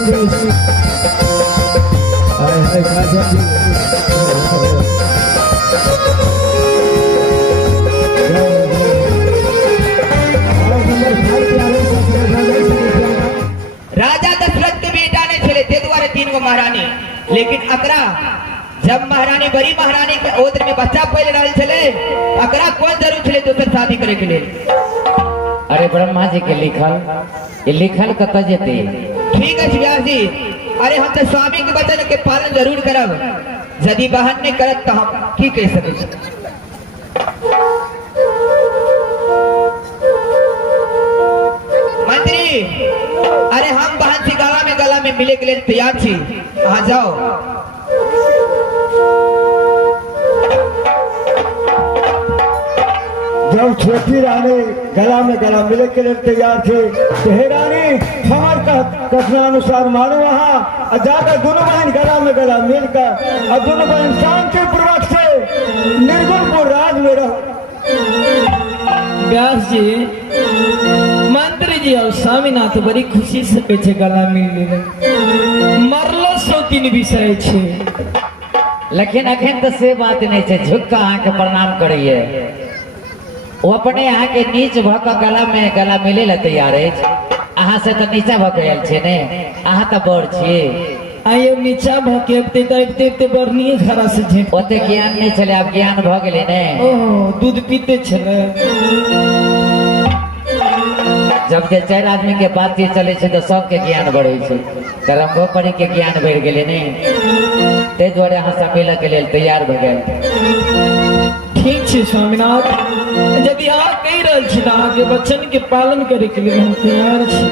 राजा दशरथ के बेटा ने छे ते द्वारे 3 गो महारानी, लेकिन अकरा जब महारानी बड़ी महारानी के ओद्र में बच्चा पहले रहल छले, अकरा कौन जरूर छले दोसर शादी करे के लिए। अरे ब्रह्मा जी के लिखल, ये लिखल कत जेते। ठीक है व्यास जी, अरे हम तो स्वामी के वचन के पालन जरूर करब, यदि बहन ने करत तो हम की कह सके। मंत्री, अरे हम बहन से गला में मिले के लिए तैयार छी, आ जाओ। जब छोटी रानी गला में गला मिले के लिए तैयार थे तो हे रानी हमारे कथनानुसार मानो वहाँ जाकर दोनों बहन गला में गला मिलकर और दोनों बहन शांतिपूर्वक से निर्गुणपुर राज में रहो। व्यास जी, मंत्री जी और स्वामीनाथ बड़ी खुशी से पीछे गला मिल मरलो शौकीन विषय छे, लेकिन अखन तो से बात नहीं है। झुक के अहाँ के प्रणाम करिए, वो अपने यहाँ के नीच भक गला में गला मिले ला तैयार है। अहाँ से तो नीचा भकेल छे ने, अहाँ तो बड़ छे। आइए नीचा भकेबते तबते बरनिए घरा से झेप ओते ज्ञान नहीं चले, अब ज्ञान भ गेले ने। ओह, दूध पीते छले। जब जे 4 आदमी के बातचीत चले छे तो सबके ज्ञान बढ़े छे, करम्बो पड़ी के ज्ञान बढ़ गेले ने, ते द्वारे अहाँ से मिले के लिए तैयार भ गेल। ठीक छे स्वामीनाथ, यदि आप कह रहे छी तो आपके वचन के पालन करे के लिए हम तैयार छी।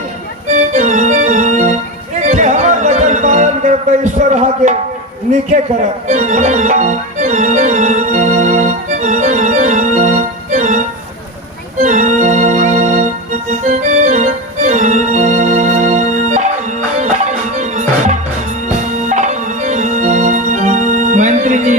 हमारे वचन पालन कर ईश्वर आके निके करब। मंत्री जी,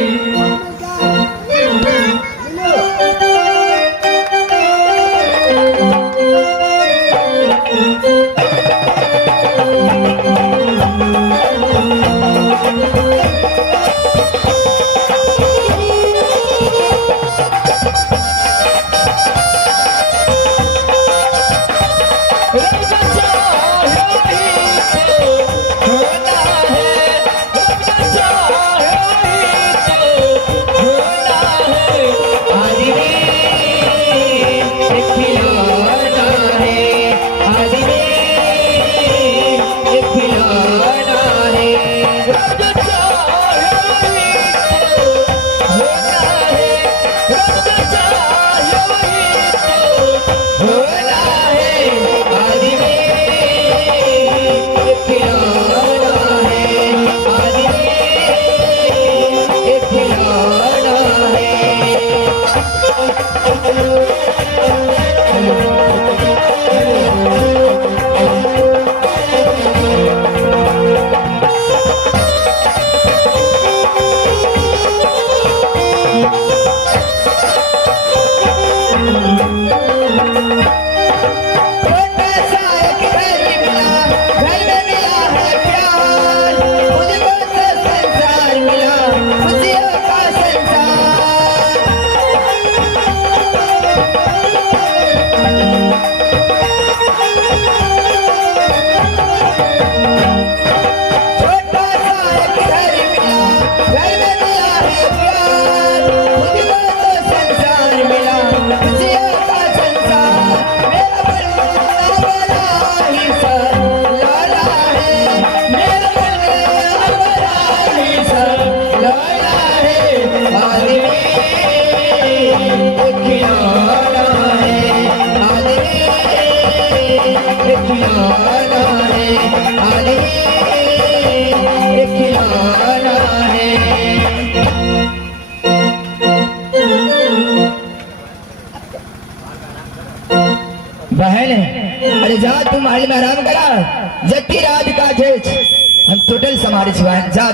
बहन, अरे जा तुम महल में आराम करा, जबकि रात का जेठ हम टोटल समारे बहन जा।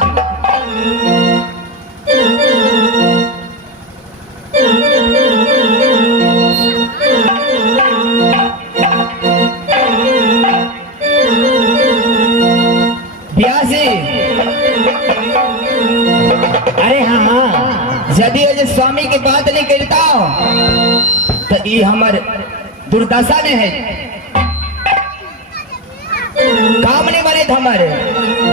स्वामी के बात नहीं करता तो ये हमर दुर्दशा ने है। काम नहीं बने हमारे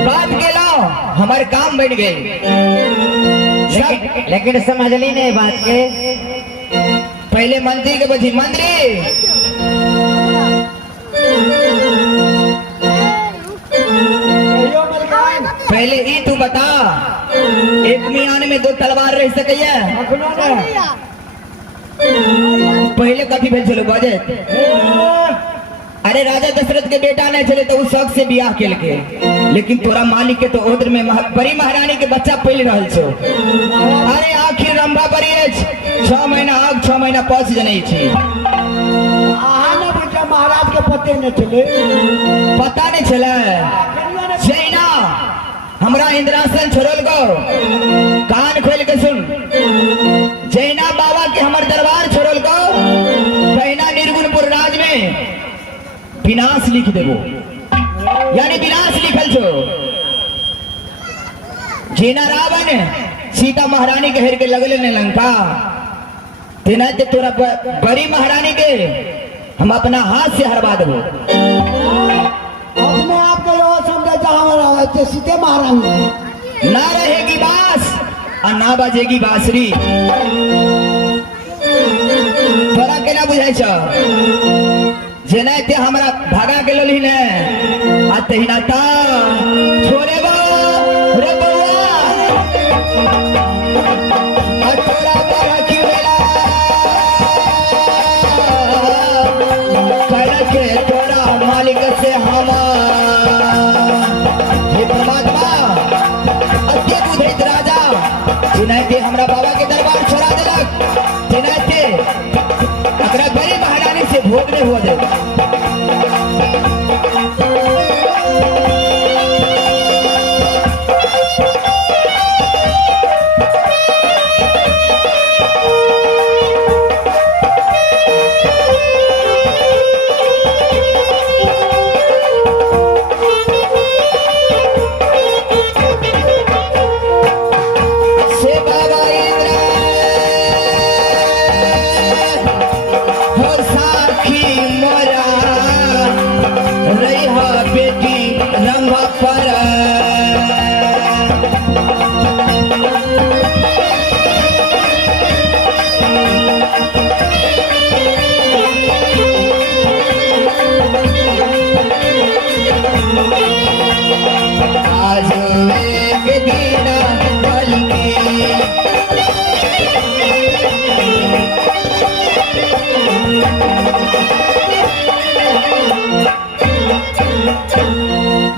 बात के लाओ हमारे काम बढ़ गए। लेकिन समझ ली नहीं बात के। पहले मंत्री के बची मंत्री पहले ई तू बता एक मियान में 2 तलवार रह सके पहले कथी भेल चलो बजट। अरे राजा दशरथ के बेटा नहीं चले तो उस शौक से बियाह के लगे लेकिन तोरा मालिक के तो ओद्र में बड़ी महारानी के बच्चा पहले रहल छो। अरे आखिर रंभा बड़ी 6 महीना आग 6 महीना पहुंच जने छी महाराज के पते न चले पता नहीं चला जैना हमरा इंद्रासन छोड़ल गो कान खोल के सुन। जैना बाबा के हमर दरबार छोड़ल गो तैना निर्गुणपुर राज में विनाश लिख देबो यानी विनाश लिखल छो। जेना रावण सीता महारानी के हेर के लगले ने लंका तेना ते तोरा बड़ी महारानी के हम अपना हाथ से हरवा देबो। अपने आप को यो समझे हमारा सीधे महारानी ना रहेगी बास और ना बजेगी बांसुरी। तोरा केना बुझाई छ जेना ते हमरा भागा के लोली ने आ तहिना ता छोरे बो रे बउआ आ तोरा बड़ा की वेला कर के तोरा मालिक से हमा हे परमात्मा अत्य बुझैत राजा जेना ते हमरा बाबा के दरबार छोड़ा देलक जेना ते अकरा बड़ी महारानी से भोग ने हुआ दे।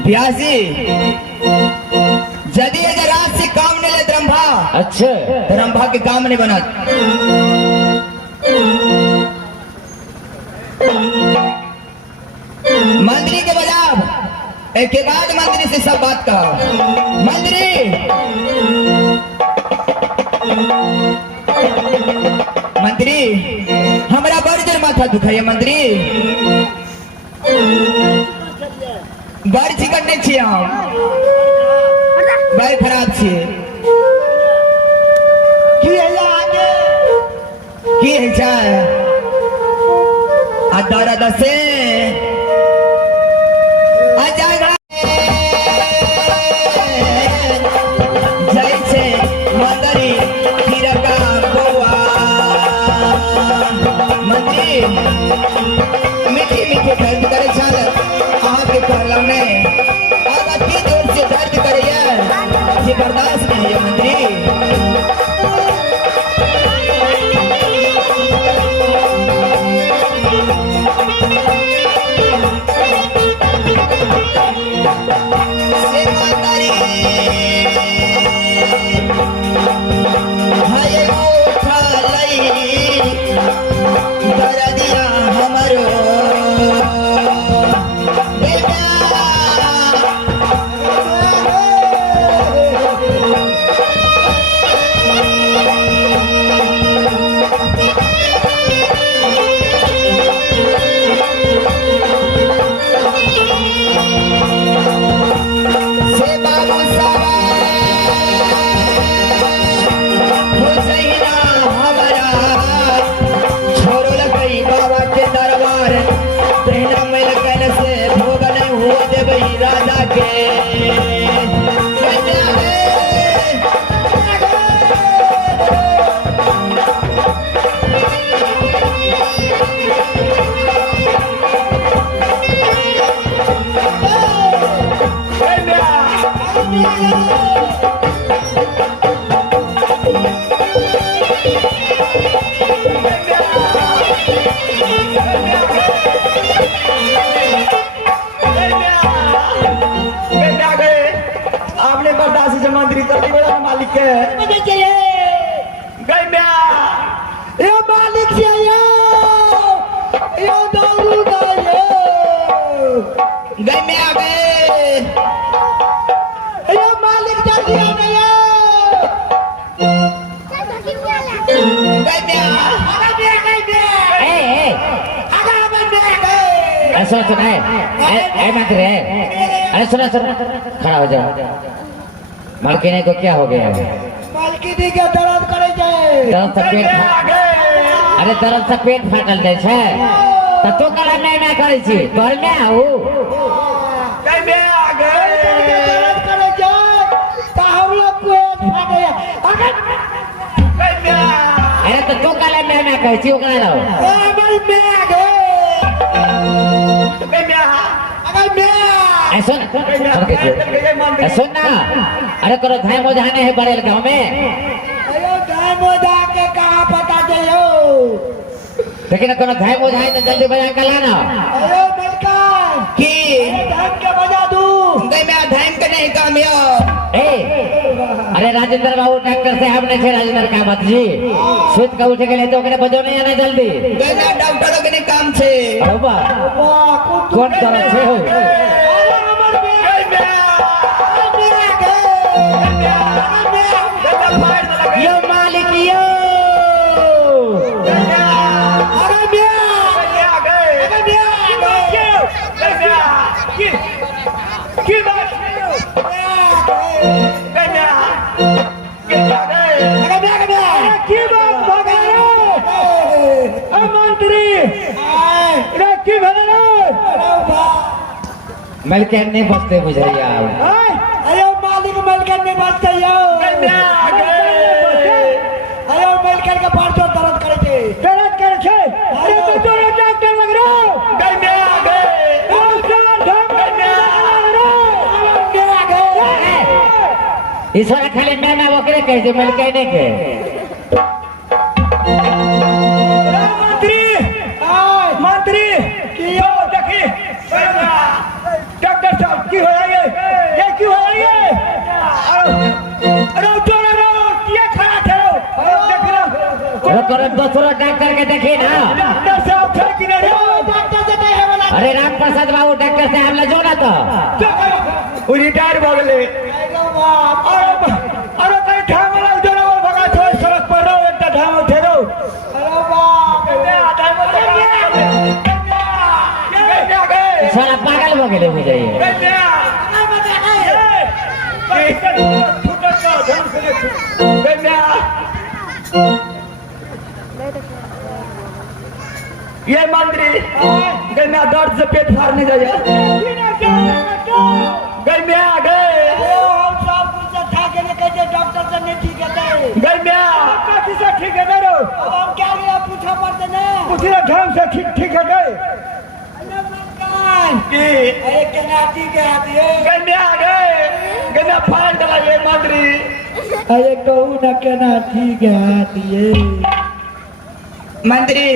ब्यासी यदि अगर रात से काम नहीं ले रंभा अच्छा तो रंभा के काम नहीं बना। मंत्री के बजाब एक के बाद मंत्री से सब बात कहो। मंत्री मंत्री हमरा बड़ जोर माथा दुखाइए मंत्री बड़ चिकन नहीं छिए हम बड़ खराब छिए की है चाय आ दर्द से आ जाएगा जैसे मदरी फिरका गोवा मंत्री मीठी मीठी दर्द करे चाल के कहला में अब अति जोर से दर्द करिए ये बर्दाश्त नहीं है मंत्री। हाय उठा लई दर्दिया हमरो गई म्या ए अरे सुनो सुनो ए मंत्री अरे सुनो सुनो खड़ा हो जाओ मालकिनी को क्या हो गया मालकिनी के दर्द करे जाए दर्द से पेट अरे दर्द से पेट फाटल जाए छे तो तू कला मैं करे छी तोर में आऊ कई में आ गए दर्द करे जाए तो हम लोग को फाटे अगर कई में अरे तो तू कला मैं करे छी ओकरा लाओ ए भाई में आ गए कई में अगर में सुन ना अरे करो धाय मोजाने है बड़े गांव में अयो धाय मोजा के कहाँ पता चलो लेकिन करो धाय मोजाए तो जल्दी बजा कर लाना अयो मलकान की धाम के बजा दूं गई म्या धाम के नहीं काम यो अरे राजेंद्र बाबू डॉक्टर से हमने छे राजेंद्र कामत जी सुत के उठ गेले तो ओकरे बजो नहीं आना जल्दी गई म्या डॉक्टरों के नहीं काम छे अरे बा वाह कौन तरह से हो यो मालिक यो मलकन नहीं बसते बुझाइया अयो मालिक मलकन में बसते यो अयो मलकन का पार तो दर्द करे छे अरे तो जोरो डॉक्टर लग रहा गई में आ गए इस वाला खाली मैं ओकरे कह दे मलकने के मंत्री कियो देखी डॉक्टर साहब की हो रही है ये क्यों हो रही है अरे उठो रो क्या खड़ा करो देख लो करो दूसरा डॉक्टर के देखी ना डॉक्टर साहब थे कि नहीं डॉक्टर से नहीं है वाला अरे राम प्रसाद बाबू डॉक्टर से हमला जो ना तो वो रिटायर हो गए अरे कहीं ठाम वाला उधर वो भगा छोड़ सड़क पर रहो एक ठाम उठे रहो अरे बाप साला पागल हो गए बुझाइए ये मंत्री गन्ना दर्द से पेट फाड़ने जाए गई में आ गए हम सब कुछ था के कहते डॉक्टर से नहीं ठीक है गई में कैसे से ठीक है रो अब हम क्या लिया पूछा पड़ते ना पूछना ढंग से ठीक है गए की अरे केना ठीक है आती है गई में आ गए गन्ना फाड़ डाला ये मंत्री अरे कहू ना केना ठीक है आती है मंत्री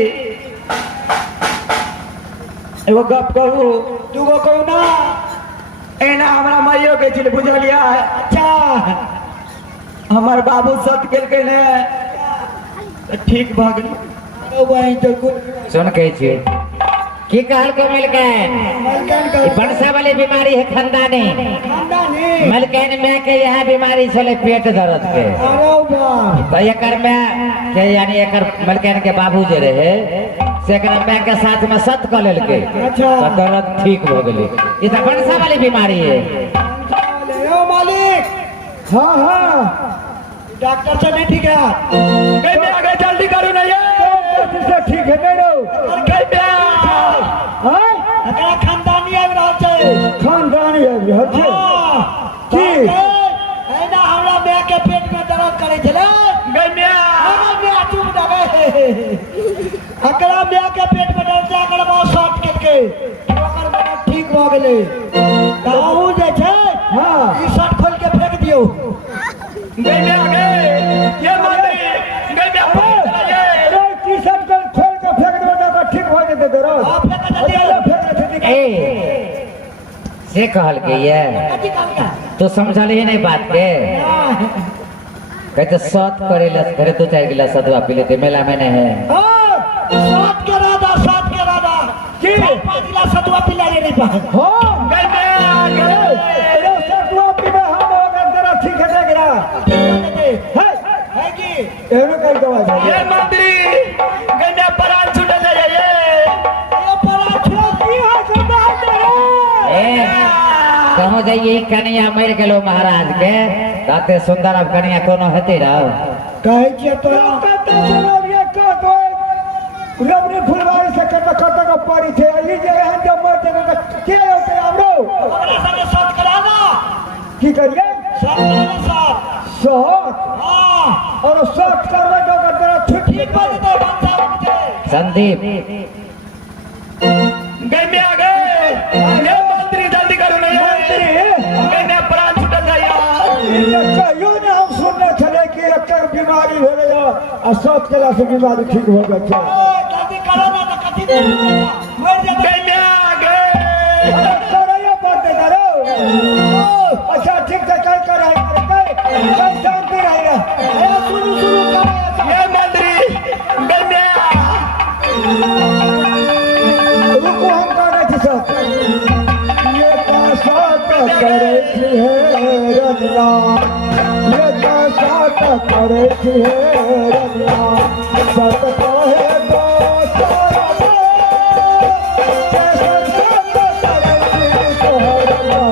एगो गप कहू दूगो कहू ना एना हमरा माइयो के छिल बुझलिया अच्छा हमार बाबू सत गेल के ने ठीक भ गेल अरे वही तो कुछ सुन कहे छी की कहल को मिलकन बरसा वाली बीमारी है खानदानी मलकन में के यह बीमारी चले पेट दर्द के अरे बाप तो एकर में के यानी एकर मलकन के बाबू जे रहे से एकर में के साथ में सत क लेल के अच्छा। तो दर्द ठीक हो गेले ई तो बरसा वाली बीमारी है ओ मालिक हाँ हाँ डॉक्टर से नहीं ठीक है कहीं में आगे जल्दी करो ना ये से ठीक है नहीं रो कहीं में हां एकरा खानदानी आबि रहल छै खानदानी आबि रहल छै की है ना हमरा माय के पेट में दर्द करे छले गई में हमरा माय चुप दबे एकरा माय के पेट में दर्द जाकर बहुत शॉर्ट के ओकर बाद ठीक भ गेले ताऊ जे छै हां ई शॉर्ट खोल के फेंक दियो गई में आ गए ये मंत्री गई में फेंक दिए रो की सब को खोल के फेंक दो तो ठीक हो जेते दरो हां फेंक दे ए से कहल के ये तो समझल ही नहीं बात के कहते सत करेला घरे तो चार गिलास सतवा पी लेते मेला में नहीं है सात के राधा की 5 गिलास सतवा पी ले नहीं पा हो गई में आ गए रो सतवा पी में हम होगा जरा ठीक है देख रहा है की एनो कई दवा ये मंत्री जाइए कनिया मर गेलो महाराज के ताते सुंदर अब कनिया कोनो हेते रहो कहे छियै तोरा कतऽ से रबिया कत रबनी फुलवारी से कतऽ का पड़ी थे ई जे रहन जब मरते त के होते हमरो ओकरा संगे साथ करा ना की करिए साथ करा साथ शॉट हां और शॉट करवे तो तेरा छुट्टी कर दो बादशाह मुझे संदीप गए में आ गए ये मंत्री जल्दी करो नहीं गए में प्राण छूटल जाया यो ने हम सुनने छले कि एकर बीमारी हो रही है आ शॉट केला से बीमारी ठीक हो गई छै जल्दी करो ना तो कथी दे मर जा गए में आ गए अरे करैया पड़ते करो अच्छा ठीक से कर शांति रहे अरे शुरू कर ये मंत्री गए में रुको हम कर रहे थे सब ये साथ करे थी रनिया ये साथ करे थी रनिया सत कहे तो सारा जैसे साथ करे थी तोहरा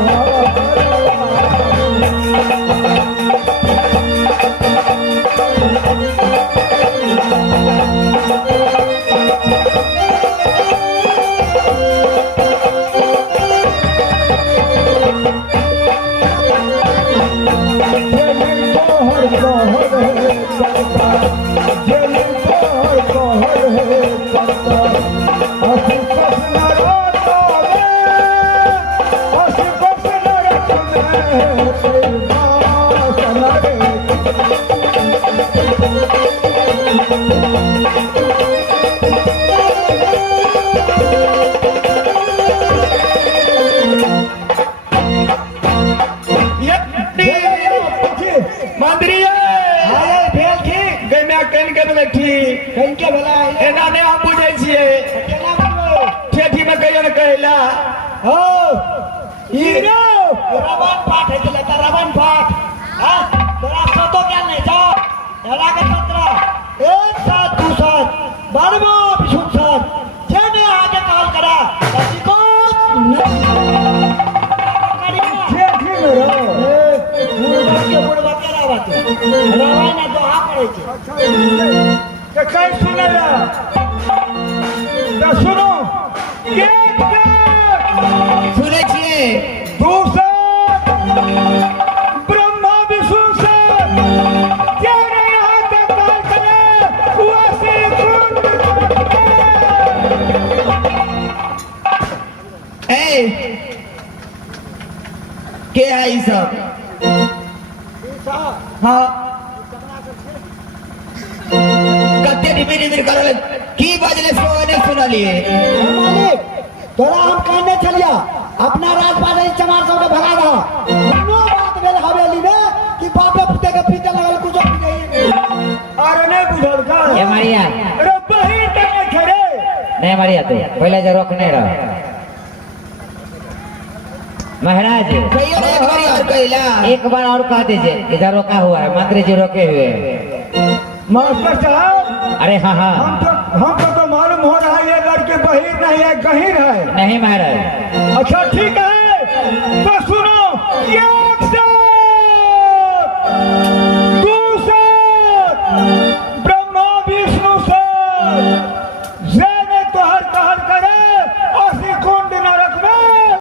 मंत्री हाय भेल ठीक गए में कन के बोले ठीक कहीं के भला एना ने हम बुझै छियै केना बोलो ठेठी में कहियो न कहला हो हीरो रवन पाठ है चले तो रवन पाठ हां तोरा सतो क्या नहीं जा लगा के तंत्र एक साथ दू साथ बारवा विशुद्ध साथ जेने आगे काल करा कसी को ठीक में रहो बुढ़वा के रावत रवन ना दोहा पड़े छे तो कहीं सुनेला तो सुनो एक सुने छिए दूसरा ब्रह्मा विष्णु से तेरे यहाँ के काल करे वैसे ए के है ई सब हाँ कते डिबी डिबी करले की बजले सोने सुनलिए मालिक तोरा हम कहने चलिया अपना राजपाल चमार सब के भगा दो कोनो बात भेल हवेली में कि बापे पुते के पीते लगल कुछ नहीं अरे नहीं बुझल का ये मारिया अरे बहिर के खड़े नहीं मारिया तो पहले जो रोकने रहो महाराज कहियो रे हमारी और कहला एक बार और कह दीजिए इधर रोका हुआ है मंत्री जी रोके हुए हैं। मास्टर साहब अरे हाँ हाँ हमको तो मालूम हो रहा है ये लड़के बहिर नहीं है गहिर है नहीं महाराज अच्छा ठीक है तो सुनो ये